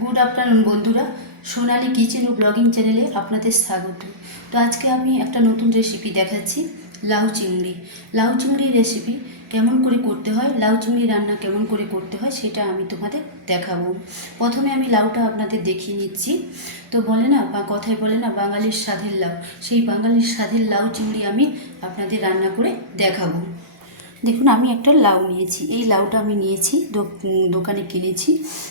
Good afternoon বন্ধুরা, সোনালি kitchen ও blogging চ্যানেলে আপনাদের স্বাগত। তো আজকে আমি একটা নতুন রেসিপি দেখাচ্ছি, লাউ চিংড়ি। লাউ চিংড়ির রেসিপি কেমন করে করতে হয়, লাউ চিংড়ি রান্না কেমন করে করতে হয় সেটা আমি তোমাদের দেখাবো। প্রথমে আমি লাউটা আপনাদের দেখিয়ে নিচ্ছি। তো বলে না বা কথায় বলে না, বাঙালির স্বাদের লাউ, সেই বাঙালির স্বাদের লাউ চিংড়ি আমি আপনাদের রান্না করে দেখাবো। দেখুন, আমি একটা লাউ নিয়েছি। এই লাউটা আমি নিয়েছি, দোকানে কিনেছি।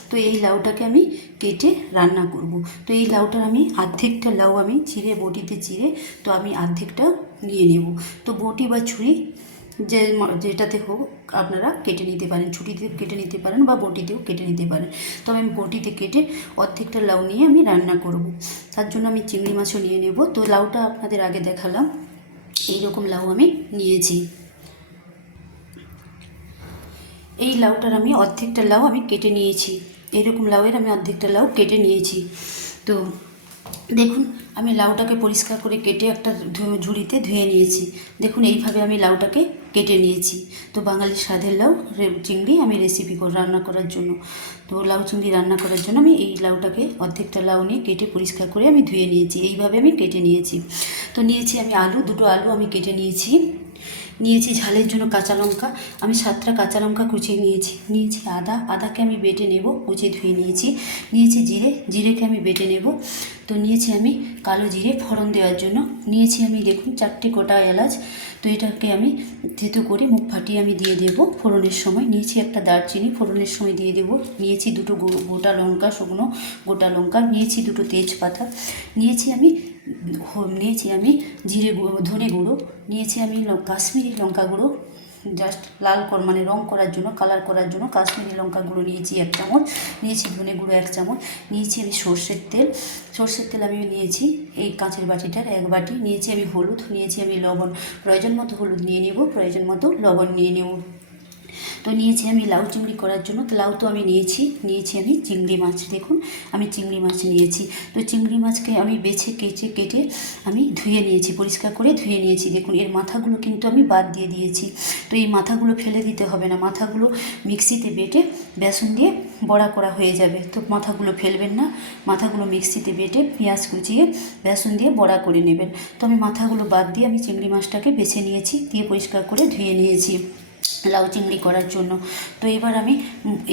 তো এই লাউটাকে আমি কেটে রান্না করব। তো এই লাউটার আমি অর্ধেকটা লাউ আমি চিড়ে, বটিতে চিড়ে, তো আমি অর্ধেকটা নিয়ে নেব। তো বটি বা ছুরি যেটাতে হোক আপনারা কেটে নিতে পারেন, ছুরিতে কেটে নিতে পারেন বা বটিতেও কেটে নিতে পারেন। তো আমি বটিতে কেটে অর্ধেকটা লাউ নিয়ে আমি রান্না করব। তার জন্য আমি চিংড়ি মাছও নিয়ে নেব। তো লাউটা আপনাদের আগে দেখালাম, এইরকম লাউ আমি নিয়েছি। এই লাউটার আমি অর্ধেকটা লাউ আমি কেটে নিয়েছি। এরকম লাউয়ের আমি অর্ধেকটা লাউ কেটে নিয়েছি। তো দেখুন, আমি লাউটাকে পরিষ্কার করে কেটে একটা ঝুড়িতে ধুয়ে নিয়েছি। দেখুন, এইভাবে আমি লাউটাকে কেটে নিয়েছি। তো বাঙালির স্বাদের লাউ চিংড়ি আমি রেসিপি রান্না করার জন্য, তো লাউ চিংড়ি রান্না করার জন্য আমি এই লাউটাকে অর্ধেকটা লাউ নিয়ে কেটে পরিষ্কার করে আমি ধুয়ে নিয়েছি। এইভাবে আমি কেটে নিয়েছি। তো নিয়েছি আমি আলু, দুটো আলু আমি কেটে নিয়েছি। নিয়েছি ঝালের জন্য কাঁচা লঙ্কা, আমি 7টা কাঁচা লঙ্কা কুচিয়ে নিয়েছি আদাকে আমি বেটে নেব, কুচিয়ে ধুয়ে নিয়েছি জিরেকে আমি বেটে নেব। তো নিয়েছি আমি কালো জিরে ফোড়ন দেওয়ার জন্য। নিয়েছি আমি দেখুন 4টে গোটা এলাচ। তো এটাকে আমি থেতো করে মুখ ফাটিয়ে আমি দিয়ে দেবো ফোড়নের সময়। নিয়েছি একটা দারচিনি, ফোড়নের সময় দিয়ে দেবো। নিয়েছি দুটো গোটা লঙ্কা, শুকনো গোটা লঙ্কা। নিয়েছি দুটো তেজপাতা। নিয়েছি আমি জিরে গুঁড়ো, ধনে গুঁড়ো। নিয়েছি আমি কাশ্মীরি লঙ্কা গুঁড়ো, জাস্ট লাল মানে রং করার জন্য, কালার করার জন্য কাশ্মীরি লঙ্কা গুঁড়ো নিয়েছি 1 চামচ। নিয়েছি ধনে গুঁড়ো 1 চামচ। নিয়েছি আমি সর্ষের তেল আমি নিয়েছি এই কাঁচের বাটিটার 1 বাটি। নিয়েছি আমি হলুদ, নিয়েছি আমি লবণ, প্রয়োজন মতো হলুদ নিয়ে নেব, প্রয়োজন মতো লবণ নিয়ে নেব। তো নিয়েছি আমি লাউ চিংড়ি করার জন্য। তো লাউ তো আমি নিয়েছি আমি চিংড়ি মাছ। দেখুন, আমি চিংড়ি মাছ নিয়েছি। তো চিংড়ি মাছকে আমি বেছে কেটে আমি ধুয়ে নিয়েছি, পরিষ্কার করে ধুয়ে নিয়েছি। দেখুন, এর মাথাগুলো কিন্তু আমি বাদ দিয়ে দিয়েছি। তো এই মাথাগুলো ফেলে দিতে হবে না, মাথাগুলো মিক্সিতে বেটে বেসন দিয়ে বড়া করা হয়ে যাবে। তো মাথাগুলো ফেলবেন না, মাথাগুলো মিক্সিতে বেটে পেঁয়াজ কুচিয়ে বেসন দিয়ে বড়া করে নেবেন। তো আমি মাথাগুলো বাদ দিয়ে আমি চিংড়ি মাছটাকে বেছে নিয়েছি, দিয়ে পরিষ্কার করে ধুয়ে নিয়েছি লাউ চিংড়ি করার জন্য। তো এবার আমি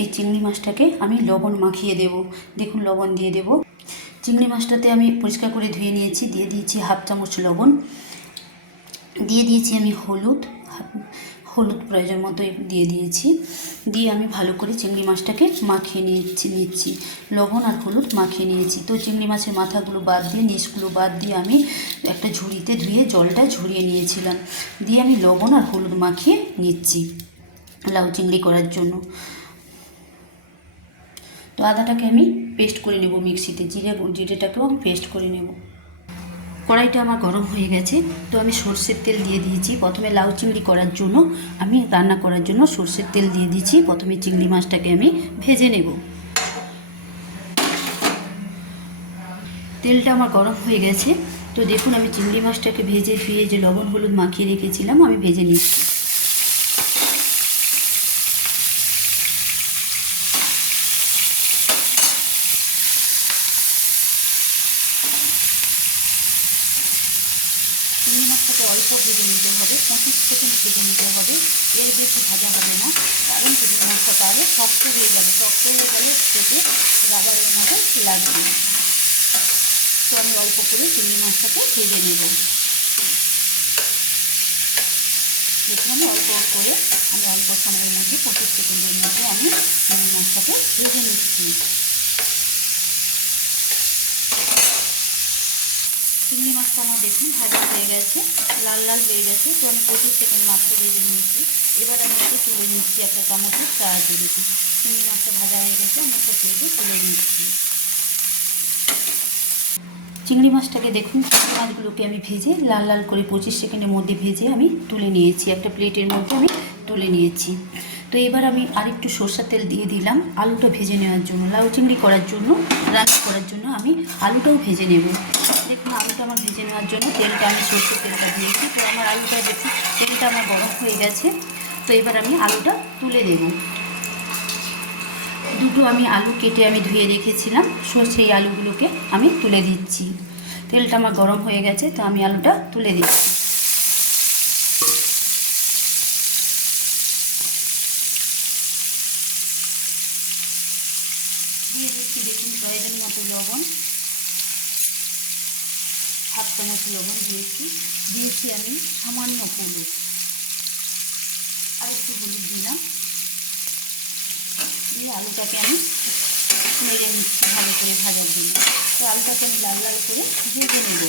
এই চিংড়ি মাছটাকে আমি লবণ মাখিয়ে দেব। দেখুন, লবণ দিয়ে দেব। চিংড়ি মাছটাতে আমি পরিষ্কার করে ধুয়ে নিয়েছি, দিয়ে দিয়েছি 1/2 চামচ লবণ, দিয়ে দিয়েছি আমি হলুদ প্রয়োজন মতো দিয়ে দিয়েছি। দিয়ে আমি ভালো করে চিংড়ি মাছটাকে মাখিয়ে নিচ্ছি, লবণ আর হলুদ মাখিয়ে নিয়েছি। তো চিংড়ি মাছের মাথাগুলো বাদ দিয়ে, নিচগুলো বাদ দিয়ে আমি একটা ঝুড়িতে ধুয়ে জলটা ঝরিয়ে নিয়েছিলাম। দিয়ে আমি লবণ আর হলুদ মাখিয়ে নিচ্ছি লাউ চিংড়ি করার জন্য। তো আদাটাকে আমি পেস্ট করে নেব মিক্সিতে, জিরেটাকেও আমি পেস্ট করে নেব। কড়াইটা আমার গরম হয়ে গেছে। তো আমি সর্ষের তেল দিয়ে দিয়েছি। প্রথমে লাউ চিংড়ি করার জন্য, আমি রান্না করার জন্য সর্ষের তেল দিয়ে দিয়েছি। প্রথমে চিংড়ি মাছটাকে আমি ভেজে নেব। তেলটা আমার গরম হয়ে গেছে। তো দেখুন, আমি চিংড়ি মাছটাকে ভেজে ধুয়ে যে লবণ হলুদ মাখিয়ে রেখেছিলাম আমি ভেজে নিচ্ছি। চিংড়ি মাছটাকে অল্প ভেজে নিতে হবে, 25 সেকেন্ড ভেজে নিতে হবে, এর বেশি ভাজা হবে না। কারণ চিংড়ি মাছটা তাহলে শক্ত হয়ে যাবে, শক্ত হয়ে গেলে খেতে রাবারের মতো লাগবে। তো আমি অল্প করে চিংড়ি মাছটাকে ভেজে নেব। দেখুন, আমি অল্প সময়ের মধ্যে 25 সেকেন্ডের মধ্যে আমি চিংড়ি মাছটাকে ভেজে নিচ্ছি। চিংড়ি মাছটা আমার দেখুন ভাজা হয়ে গেছে, লাল লাল হয়ে গেছে। তো আমি 25 সেকেন্ড মাত্র ভেজে নিয়েছি। এবার আমি একে তুলে নিচ্ছি একটা চামচের সাহায্যে। দেখুন, চিংড়ি মাছটা ভাজা হয়ে গেছে, আমি একটা প্লেটে তুলে নিচ্ছি। চিংড়ি মাছটাকে দেখুন, চিংড়ি মাছগুলোকে আমি ভেজে লাল লাল করে 25 সেকেন্ডের মধ্যে ভেজে আমি তুলে নিয়েছি, একটা প্লেটের মধ্যে আমি তুলে নিয়েছি। তো এবার আমি আরেকটু সরষের তেল দিয়ে দিলাম আলুটা ভেজে নেওয়ার জন্য। লাউ চিংড়ি করার জন্য, রান্না করার জন্য আমি আলুটাও ভেজে নেব। দেখুন, আলুটা আমার ভেজে নেওয়ার জন্য তেলটা আমি সরষের তেলটা দিয়েছি। তো আমার আলুটা দেখুন, তেলটা আমার গরম হয়ে গেছে। তো এবার আমি আলুটা তুলে দেব। 2 দুটো আমি আলু কেটে আমি ধুয়ে রেখেছিলাম, সেই আলুগুলোকে আমি তুলে দিচ্ছি। তেলটা আমার গরম হয়ে গেছে, তো আমি আলুটা তুলে দিচ্ছি। দিয়ে দিচ্ছি দেখুন প্রয়োজন মতো লবণ, হাফ চামচ লবণ দিয়েছি আমি সামান্য হলুদ, আর একটু হলুদ দিলাম। দিয়ে আলুটাকে আমি নেড়ে নিচ্ছি ভালো করে ভাজার জন্য। তো আলুটাকে আমি লাল লাল করে ভেজে নেব।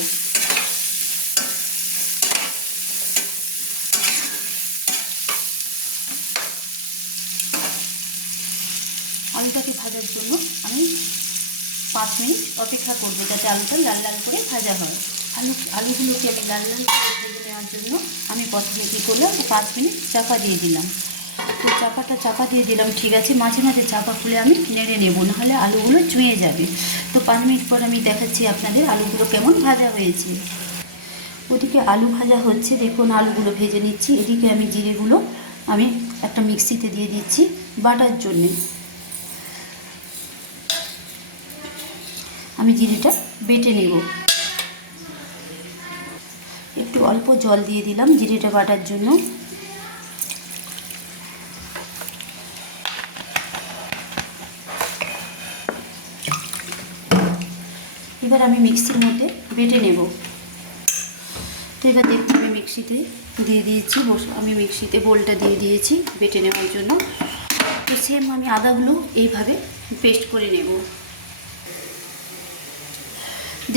আলুটাকে ভাজার জন্য আমি 5 মিনিট অপেক্ষা করবো, যাতে আলুটা লাল লাল করে ভাজা হয়। আলুগুলোকে আমি লাল লাল করে ভেজে নেওয়ার জন্য আমি প্রথমে কী করলাম, 5 মিনিট চাপা দিয়ে দিলাম। তো চাপা দিয়ে দিলাম, ঠিক আছে। মাঝে মাঝে চাপা খুলে আমি নেড়ে নেব, নাহলে আলুগুলো চুঁয়ে যাবে। তো 5 মিনিট পর আমি দেখাচ্ছি আপনাদের আলুগুলো কেমন ভাজা হয়েছে। ওদিকে আলু ভাজা হচ্ছে, দেখুন আলুগুলো ভেজে নিচ্ছি। এদিকে আমি জিরেগুলো আমি একটা মিক্সিতে দিয়ে দিচ্ছি বাটার জন্যে। আমি জিরেটা বেটে নেব। একটু অল্প জল দিয়ে দিলাম জিরেটা বাটার জন্য। এবার আমি মিক্সির মধ্যে বেটে নেব। তো এবার দেখুন আমি মিক্সিতে দিয়ে দিয়েছি, আমি মিক্সিতে বোলটা দিয়ে দিয়েছি বেটে নেওয়ার জন্য। তো সেম আমি আদাগুলো এইভাবে পেস্ট করে নেব।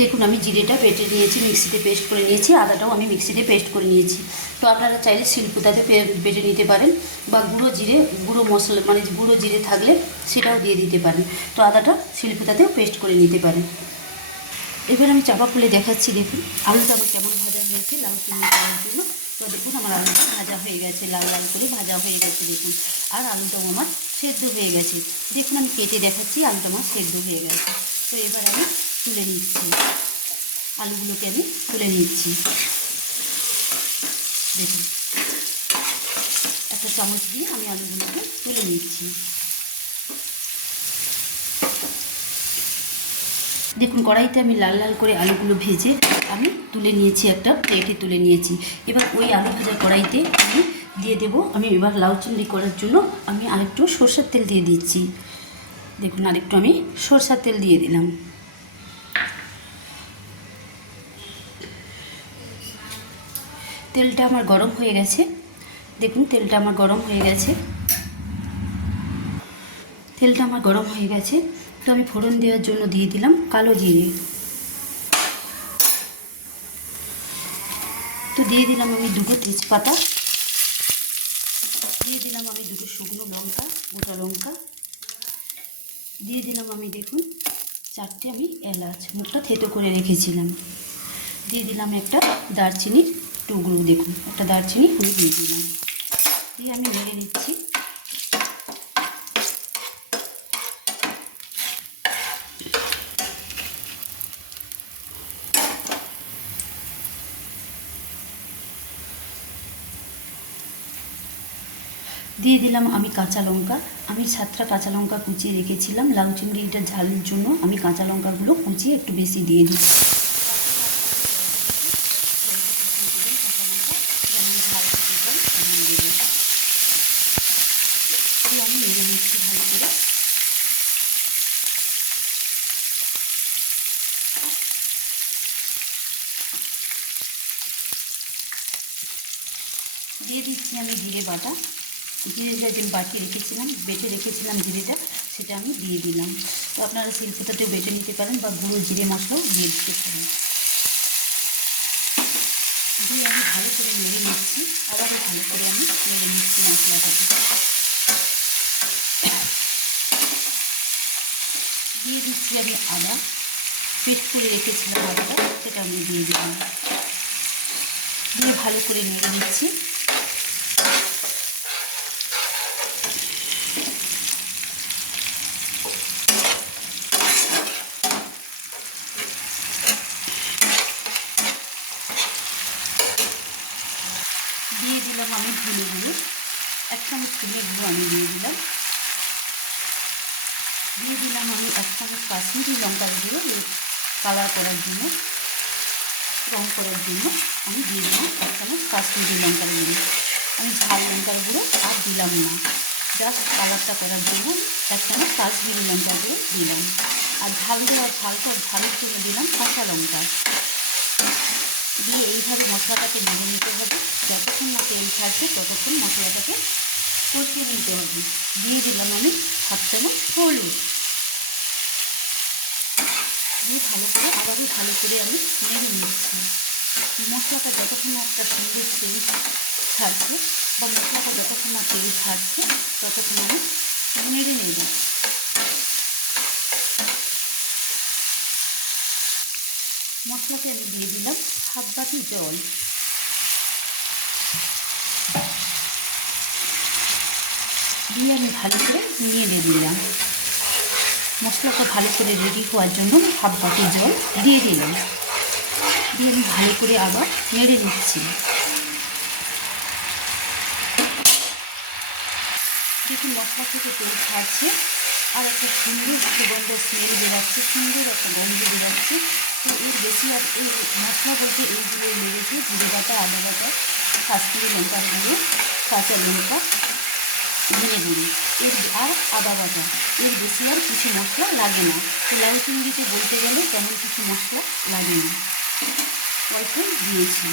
দেখুন আমি জিরেটা বেটে নিয়েছি, মিক্সিতে পেস্ট করে নিয়েছি, আদাটাও আমি মিক্সিতে পেস্ট করে নিয়েছি। তো আপনারা চাইলে শিলপাতাতে বেটে নিতে পারেন, বা গুঁড়ো মশলা মানে গুঁড়ো জিরে থাকলে সেটাও দিয়ে দিতে পারেন। তো আদাটা শিলপাতাতেও পেস্ট করে নিতে পারেন। এবার আমি চাপা খুলে দেখাচ্ছি, দেখুন আলুটা আমার কেমন ভাজা হয়েছে লাউ চিংড়ি করার জন্য। তো দেখুন আমার আলুটা ভাজা হয়ে গেছে, লাল লাল করে ভাজা হয়ে গেছে দেখুন। আর আলুটাও আমার সেদ্ধ হয়ে গেছে, দেখুন আমি কেটে দেখাচ্ছি আলুটা আমার সেদ্ধ হয়ে গেছে। তো এবার আমি তুলে নিচ্ছি, আলুগুলোকে আমি তুলে নিচ্ছি। দেখুন একটা চামচ দিয়ে আমি আলুগুলোকে তুলে নিচ্ছি। দেখুন কড়াইতে আমি লাল লাল করে আলুগুলো ভেজে আমি তুলে নিয়েছি, একটা প্লেটে তুলে নিয়েছি। এবার ওই আলু ভাজা কড়াইতে আমি দিয়ে দেবো, আমি এবার লাউ চিংড়ি করার জন্য আমি আরেকটু সরষের তেল দিয়ে দিচ্ছি। দেখুন আরেকটু আমি সরষের তেল দিয়ে দিলাম। তেলটা আমার গরম হয়ে গেছে, দেখুন তেলটা আমার গরম হয়ে গেছে। তেলটা আমার গরম হয়ে গেছে, তো আমি ফোড়ন দেওয়ার জন্য দিয়ে দিলাম কালো জিরে। তো দিয়ে দিলাম আমি 2টো তেজপাতা, দিয়ে দিলাম আমি 2টো শুকনো লঙ্কা, গোটা লঙ্কা দিয়ে দিলাম আমি দেখুন 4টে আমি এলাচ মুখটা থেতো করে রেখেছিলাম। দিয়ে দিলাম একটা দারচিনির টুকরো, দেখুন একটা দারচিনি আমি দিয়ে দিলাম। দিয়ে আমি নেড়ে নিচ্ছি। দিয়ে দিলাম আমি কাঁচা লঙ্কা, আমি 7টা কাঁচা লঙ্কা কুচিয়ে রেখেছিলাম। লাউ চিংড়িটার ঝালের জন্য আমি কাঁচা লঙ্কাগুলো কুচিয়ে একটু বেশি দিয়ে দিচ্ছি। আমি নেড়ে নিচ্ছি ভালো করে। দিয়ে দিচ্ছি আমি জিরে বাটা, জিরেটা যে বাটি রেখেছিলাম, বেটে রেখেছিলাম জিরেটা, সেটা আমি দিয়ে দিলাম। তো আপনারা শিলপাতাতেও বেটে নিতে পারেন বা গুঁড়ো জিরে মশলাও দিয়ে দিতে পারেন। দিয়ে আমি ভালো করে নেড়ে নিচ্ছি, আবারও ভালো করে আমি নেড়ে নিচ্ছি মশলাটাকে। দিয়ে দিচ্ছি আমি আদা, পেস্ট করে রেখেছিলাম আদাটা, সেটা আমি দিয়ে দিলাম। দিয়ে ভালো করে নেড়ে নিচ্ছি। দিয়ে দিলাম আমি ধনে গুঁড়ো, 1 চামচ ধনে গুঁড়ো আমি দিয়ে দিলাম। দিয়ে দিলাম আমি 1 চামচ কাশ্মীরি লঙ্কার গুঁড়ো, কালার করার জন্য, রং করার জন্য আমি দিয়ে দিলাম 1 চামচ কাশ্মীরি লঙ্কার গুঁড়ো। আমি ঝাল লঙ্কার গুঁড়ো আর দিলাম না, জাস্ট কালারটা করার জন্য 1 চামচ কাশ্মীরি লঙ্কার গুঁড়ো দিলাম। আর ঝালের জন্য দিলাম কাঁচা লঙ্কা। দিয়ে এইভাবে মশলাটাকে নেড়ে নিতে হবে, যতক্ষণ না তেল ছাড়ছে ততক্ষণ মশলাটাকে কষিয়ে নিতে হবে। দিয়ে দিলাম আমি 7 চামচ হলুদ, দিয়ে আবারও ভালো করে আমি নেড়ে নিচ্ছি। মশলাটা যতক্ষণ না একটা সুন্দর তেল ছাড়ছে বা মশলাটা যতক্ষণ না তেল ছাড়ছে ততক্ষণ আমি নেড়ে নেব। মশলাতে আমি দিয়ে দিলাম 1/2 বাটি জল, দিয়ে আমি ভালো করে নেড়ে দিলাম। মশলাটা ভালো করে রেডি হওয়ার জন্য 1/2 বাটি জল দিয়ে দিলাম। দিয়ে আমি ভালো করে আবার নেড়ে নিচ্ছি। দেখুন মশলা থেকে তেল ছাড়ছে আর একটা সুন্দর সুগন্ধ স্মেল বেরাচ্ছে, সুন্দর একটা গন্ধ বেরাচ্ছে। তো এর বেশি আর এই মশলা বলতে এইগুলোই লেগেছে: জিরে বাটা, আদা বাটা, কাশ্মীরি লঙ্কার গুঁড়ো, কাঁচা লঙ্কা, ধনে গুঁড়ো, আর আদা বাটা। এর বেশি আর কিছু মশলা লাগে না। তো লাউ চিংড়িতে বলতে গেলে তেমন কিছু মশলা লাগে না, অল্পই দিয়েছি।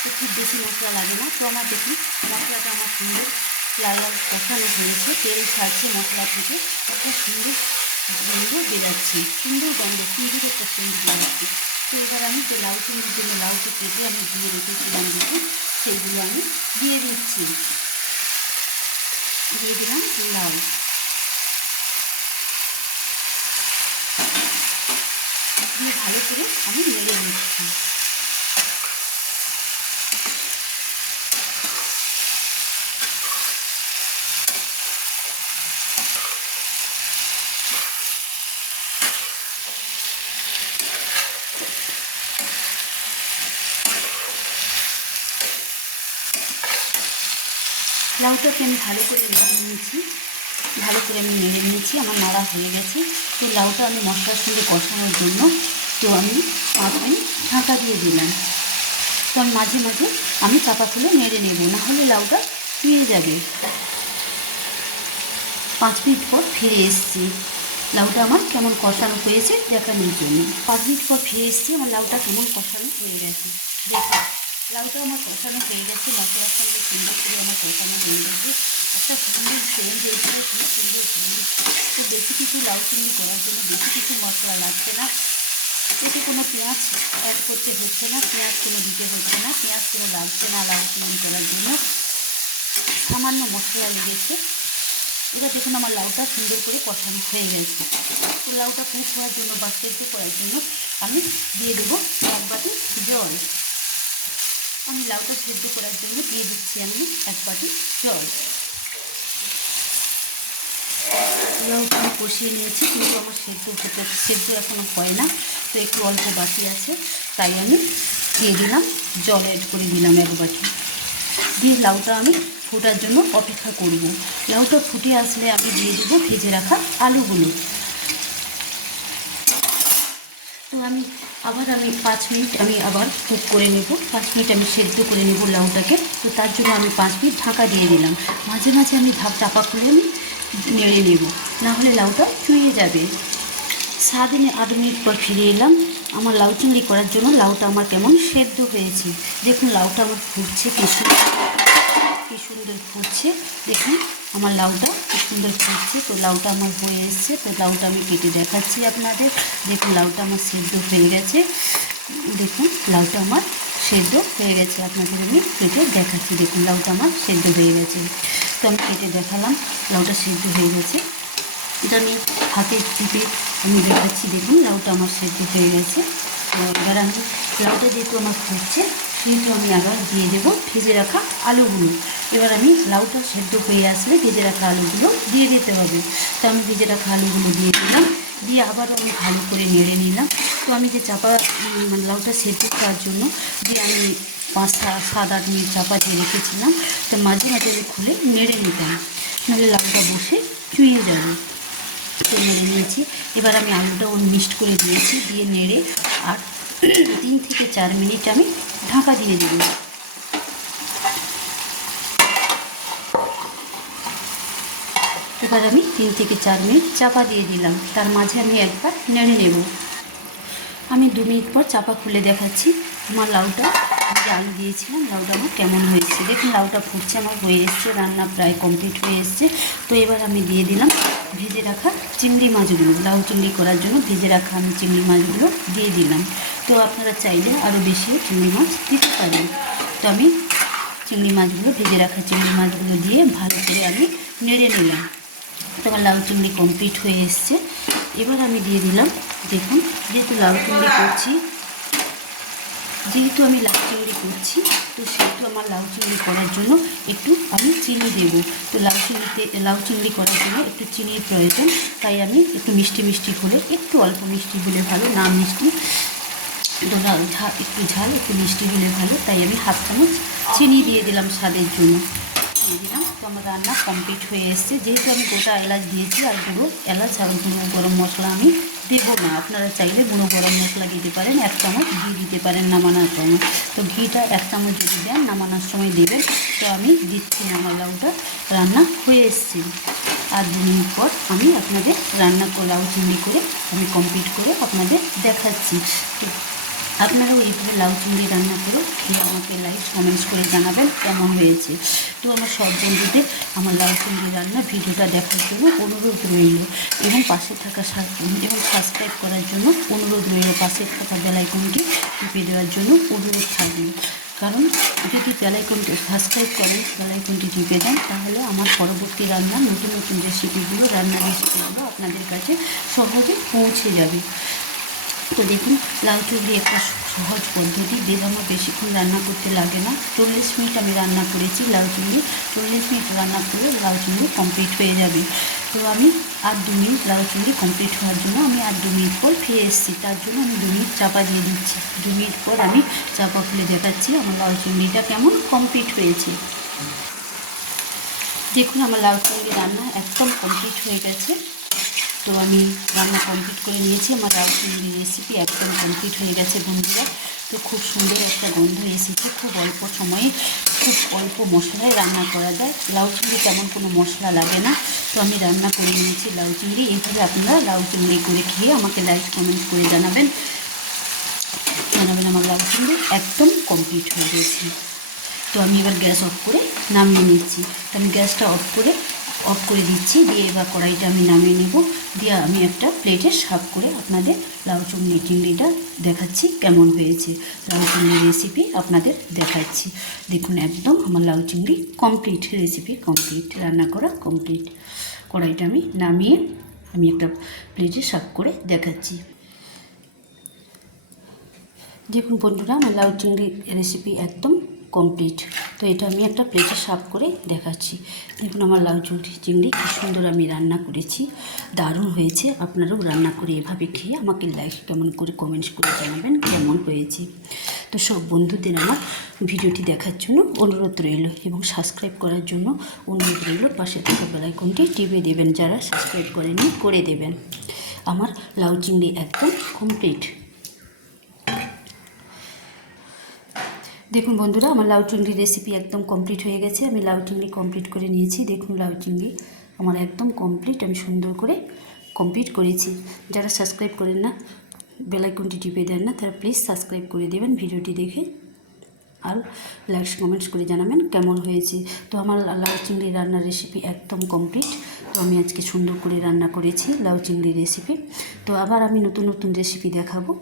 তো খুব বেশি মশলা লাগে না। তো আমার দেখুন মশলাটা আমার সুন্দর লাল লাল কষানো হয়েছে, তেল ছাড়ছে মশলা থেকে, একটা সুন্দর গন্ধ বেরাচ্ছে, সুন্দর গন্ধ, সুন্দর একটা সুন্দর বেরাচ্ছে। তো এবার আমি যে লাউ চিংড়ির জন্য লাউকে কেটে আমি দিয়ে রেখেছিলাম দেখুন, সেইগুলো আমি দিয়ে দিচ্ছি। দিয়ে দিলাম লাউ, দিয়ে ভালো করে আমি নেড়ে নিচ্ছি। লাউটাকে আমি ভালো করে নেড়ে নিয়েছি, আমার নাড়া হয়ে গেছে। তো লাউটা আমি মশলার সঙ্গে কষানোর জন্য তো আমি 5 মিনিট ঢাকা দিয়ে দিলাম। তো আমি মাঝে মাঝে আমি চাপা খুলে নেড়ে নেব, নাহলে লাউটা চুয়ে যাবে। 5 মিনিট পর ফিরে এসেছি লাউটা আমার কেমন কষানো হয়েছে দেখানোর জন্য। 5 মিনিট পর ফিরে এসেছি, আমার লাউটা কেমন কষানো হয়ে গেছে দেখুন। লাউটা আমার কষানো হয়ে গেছে, মশলার সঙ্গে সুন্দর করে আমার কষানো হয়ে গেছে, একটা সুন্দর সেন্ট হয়েছে, খুব সুন্দর সেন্ট। তো বেশি কিছু লাউ চিংড়ি করার জন্য বেশি কিছু মশলা লাগছে না। এতে কোনো পেঁয়াজ অ্যাড করতে হচ্ছে না, পেঁয়াজ কোনো দিতে হচ্ছে না, পেঁয়াজ কোনো লাগছে না লাউ চিংড়ি করার জন্য, সামান্য মশলা লেগেছে। এবার দেখুন আমার লাউটা সুন্দর করে কষানো হয়ে গেছে। তো লাউটা কুক হওয়ার জন্য বা সেদ্ধ করার জন্য আমি দিয়ে দেবো 1 বাটি জল। আমি লাউটা সেদ্ধ করার জন্য দিয়ে দিচ্ছি আমি 1 বাটি জল। লাউটা আমি কষিয়ে নিয়েছি, কিন্তু আমার সেদ্ধ এখনও হয় না, তো একটু অল্প বাকি আছে, তাই আমি দিয়ে দিলাম, জল অ্যাড করে দিলাম 1 বাটি। দিয়ে লাউটা আমি ফোটার জন্য অপেক্ষা করব। লাউটা ফুটে আসলে আমি দিয়ে দেবো ভেজে রাখা আলুগুলো। তো আমি 5 মিনিট আমি আবার কুক করে নেব, 5 মিনিট আমি সেদ্ধ করে নেব লাউটাকে। তো তার জন্য আমি 5 মিনিট ঢাকা দিয়ে দিলাম। মাঝে মাঝে আমি চাপা খুলে আমি নেড়ে নেব, নাহলে লাউটা চুয়ে যাবে। 7-8 মিনিট পর ফিরে এলাম আমার লাউ চিংড়ি করার জন্য। লাউটা আমার কেমন সেদ্ধ হয়েছে দেখুন, লাউটা আমার ফুটছে, কি সুন্দর ফুটছে দেখুন, আমার লাউটা কি সুন্দর ফুটছে। তো লাউটা আমার হয়ে এসছে, তো লাউটা আমি কেটে দেখাচ্ছি আপনাদের। দেখুন লাউটা আমার সেদ্ধ হয়ে গেছে, দেখুন লাউটা আমার সেদ্ধ হয়ে গেছে, আপনাদের আমি কেটে দেখাচ্ছি। দেখুন লাউটা আমার সেদ্ধ হয়ে গেছে, তো আমি কেটে দেখালাম লাউটা সেদ্ধ হয়ে গেছে। এটা আমি হাতে টিপে আমি দেখাচ্ছি, দেখুন লাউটা আমার সেদ্ধ হয়ে গেছে। তো এবার আমি লাউটা যেহেতু আমার ফুটছে, সেহেতু আমি আবার দিয়ে দেবো ভেজে রাখা আলুগুলো। এবার আমি লাউটা সেদ্ধ হয়ে আসলে ভেজে রাখা আলুগুলো দিয়ে দিতে হবে। তো আমি ভেজে রাখা আলুগুলো দিয়ে দিলাম, দিয়ে আবারও আমি ভালো করে নেড়ে নিলাম। তো আমি যে লাউটা সেদ্ধ করার জন্য যে আমি 5-7-8 মিনিট চাপা দিয়ে রেখেছিলাম, তো মাঝে মাঝে আমি খুলে নেড়ে নিতাম, নাহলে লাউটা বসে চুয়ে যাবে। তো নেড়ে নিয়েছি। এবার আমি আলুটা মিক্সড করে দিয়েছি, দিয়ে নেড়ে আর 3 থেকে 4 মিনিট আমি ঢাকা দিয়ে দেব। এবার আমি 3 থেকে 4 মিনিট চাপা দিয়ে দিলাম, তার মাঝে আমি একবার নেড়ে নেব। আমি 2 মিনিট পর চাপা খুলে দেখাচ্ছি আমার লাউটা, যে আলু দিয়েছিলাম লাউটা আমার কেমন হয়েছে। দেখুন লাউটা ফুটছে, আমার হয়ে এসছে, রান্না প্রায় কমপ্লিট হয়ে এসছে। তো এবার আমি দিয়ে দিলাম ভেজে রাখা চিংড়ি মাছগুলো, লাউ চিংড়ি করার জন্য ভেজে রাখা আমি চিংড়ি মাছগুলো দিয়ে দিলাম। তো আপনারা চাইলে আরও বেশি চিংড়ি মাছ দিতে পারেন। তো আমি চিংড়ি মাছগুলো, ভেজে রাখা চিংড়ি মাছগুলো দিয়ে ভালো করে আমি নেড়ে নিলাম। তো আমার লাউ চিংড়ি কমপ্লিট হয়ে এসছে। এবার আমি দিয়ে দিলাম, দেখুন যেহেতু লাউ চিংড়ি করছি, তো সেহেতু আমার লাউ চিংড়ি করার জন্য একটু আমি চিনি দেব। তো লাউ চিংড়ি করার জন্য একটু চিনির প্রয়োজন, তাই আমি একটু মিষ্টি মিষ্টি হলে, একটু অল্প মিষ্টি হলে ভালো, না মিষ্টি তো একটু ঝাল একটু মিষ্টি হলে ভালো, তাই আমি 1/2 চামচ চিনি দিয়ে দিলাম স্বাদের জন্য, দিয়ে দিলাম। তো আমার রান্না কমপ্লিট হয়ে এসছে। যেহেতু আমি গোটা এলাচ দিয়েছি, আর গুঁড়ো এলাচ আর গুঁড়ো গরম মশলা আমি দেবো না। আপনারা চাইলে গুঁড়ো গরম মশলা দিতে পারেন, 1 চামচ ঘি দিতে পারেন নামানোর সময়। তো ঘিটা 1 চামচ যদি দেন নামানোর সময় দেবেন। তো আমি দিচ্ছি না, আমার লাউটা রান্না হয়ে এসছে। আর 2 মিনিট পর আমি আপনাদের লাউ চিংড়ি করে আমি কমপ্লিট করে আপনাদের দেখাচ্ছি। তো আপনারাও এইভাবে লাউ চিংড়ি রান্না করে খেয়ে আমাকে লাইক কমেন্টস করে জানাবেন কেমন হয়েছে। তো আমার সব বন্ধুদের আমার লাউ চিংড়ি রান্না ভিডিওটা দেখার জন্য অনুরোধ রইল, এবং পাশে থাকা এবং সাবস্ক্রাইব করার জন্য অনুরোধ রইল, পাশে থাকা বেল আইকনটি টিপে দেওয়ার জন্য অনুরোধ থাকবে। কারণ যদি বেল আইকনটি সাবস্ক্রাইব করেন, বেল আইকনটি টিপে দেন, তাহলে আমার পরবর্তী রান্নার নতুন নতুন রান্নার রেসিপিগুলো আপনাদের কাছে সহজে পৌঁছে যাবে। তো দেখুন লাউ চিংড়ি একটা সহজ পদ্ধতি, আমার বেশিক্ষণ রান্না করতে লাগে না। 40 মিনিট আমি রান্না করেছি লাউ চিংড়ি। 40 মিনিট রান্না করলে লাউ চিংড়ি কমপ্লিট হয়ে যাবে। তো আমি আর 2 মিনিট লাউ চিংড়ি কমপ্লিট হওয়ার জন্য আমি আর 2 মিনিট পর ফিরে এসেছি, তার জন্য আমি 2 মিনিট চাপা দিয়ে দিচ্ছি। 2 মিনিট পর আমি চাপা খুলে দেখাচ্ছি আমার লাউ চিংড়িটা কেমন কমপ্লিট হয়েছে। দেখুন আমার লাউ চিংড়ি রান্না একদম কমপ্লিট হয়ে গেছে। তো আমি রান্না কমপ্লিট করে নিয়েছি, আমার লাউ চিংড়ি রেসিপি একদম কমপ্লিট হয়ে গেছে বন্ধুরা। তো খুব সুন্দর একটা গন্ধ এসেছে, খুব অল্প সময়ে খুব অল্প মশলায় রান্না করা যায়। লাউ চিংড়ি তেমন কোনো মশলা লাগে না। তো আমি রান্না করে নিয়েছি লাউ চিংড়ি। এইভাবে আপনারা লাউ চিংড়ি করে খেয়ে আমাকে লাইক কমেন্ট করে জানাবেন আমার লাউ চিংড়ি একদম কমপ্লিট হয়ে গেছে। তো আমি এবার গ্যাস অফ করে নামিয়ে নিচ্ছি। তো আমি গ্যাসটা অফ করে দিচ্ছি, দিয়ে এবার কড়াইটা আমি নামিয়ে নেব। দিয়ে আমি একটা প্লেটে সার্ভ করে আপনাদের লাউ চিংড়িটা দেখাচ্ছি কেমন হয়েছে। লাউ চিংড়ি রেসিপি আপনাদের দেখাচ্ছি। দেখুন একদম আমার লাউ চিংড়ি কমপ্লিট, রেসিপি কমপ্লিট, রান্না করা কমপ্লিট। কড়াইটা আমি নামিয়ে আমি একটা প্লেটে সার্ভ করে দেখাচ্ছি। দেখুন বন্ধুরা আমার লাউ চিংড়ি রেসিপি একদম কমপ্লিট। তো এটা আমি একটা প্লেটে সার্ভ করে দেখাচ্ছি। দেখুন আমার লাউ চিংড়ি কী সুন্দর আমি রান্না করেছি, দারুণ হয়েছে। আপনারাও রান্না করে এভাবে খেয়ে আমাকে লাইক কেমন করে কমেন্টস করে জানাবেন কেমন হয়েছে। তো সব বন্ধুদের আমার ভিডিওটি দেখার জন্য অনুরোধ রইল, এবং সাবস্ক্রাইব করার জন্য অনুরোধ রইল। পাশে থাকা বেল আইকনটি টিপে দেবেন, যারা সাবস্ক্রাইব করেনি করে দেবেন। আমার লাউ চিংড়ি একদম কমপ্লিট। দেখুন বন্ধুরা আমার লাউ চিংড়ি রেসিপি একদম কমপ্লিট হয়ে গেছে। আমি লাউ চিংড়ি কমপ্লিট করে নিয়েছি। দেখুন লাউ চিংড়ি আমার একদম কমপ্লিট, আমি সুন্দর করে কমপ্লিট করেছি। যারা সাবস্ক্রাইব করেন না, বেল আইকনটি টিপে দেন না, তারা প্লিজ সাবস্ক্রাইব করে দেবেন ভিডিওটি দেখে, আর লাইক কমেন্টস করে জানাবেন কেমন হয়েছে। তো আমার লাউ চিংড়ি রান্নার রেসিপি একদম কমপ্লিট। তো আমি আজকে সুন্দর করে রান্না করেছি লাউ চিংড়ি রেসিপি। তো আবার আমি নতুন নতুন রেসিপি দেখাবো।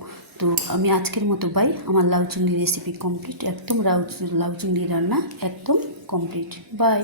তো আমি আজকের মতো বাই। আমার লাউ চিংড়ি রেসিপি কমপ্লিট, একদম লাউ চিংড়ি রান্না একদম কমপ্লিট। বাই।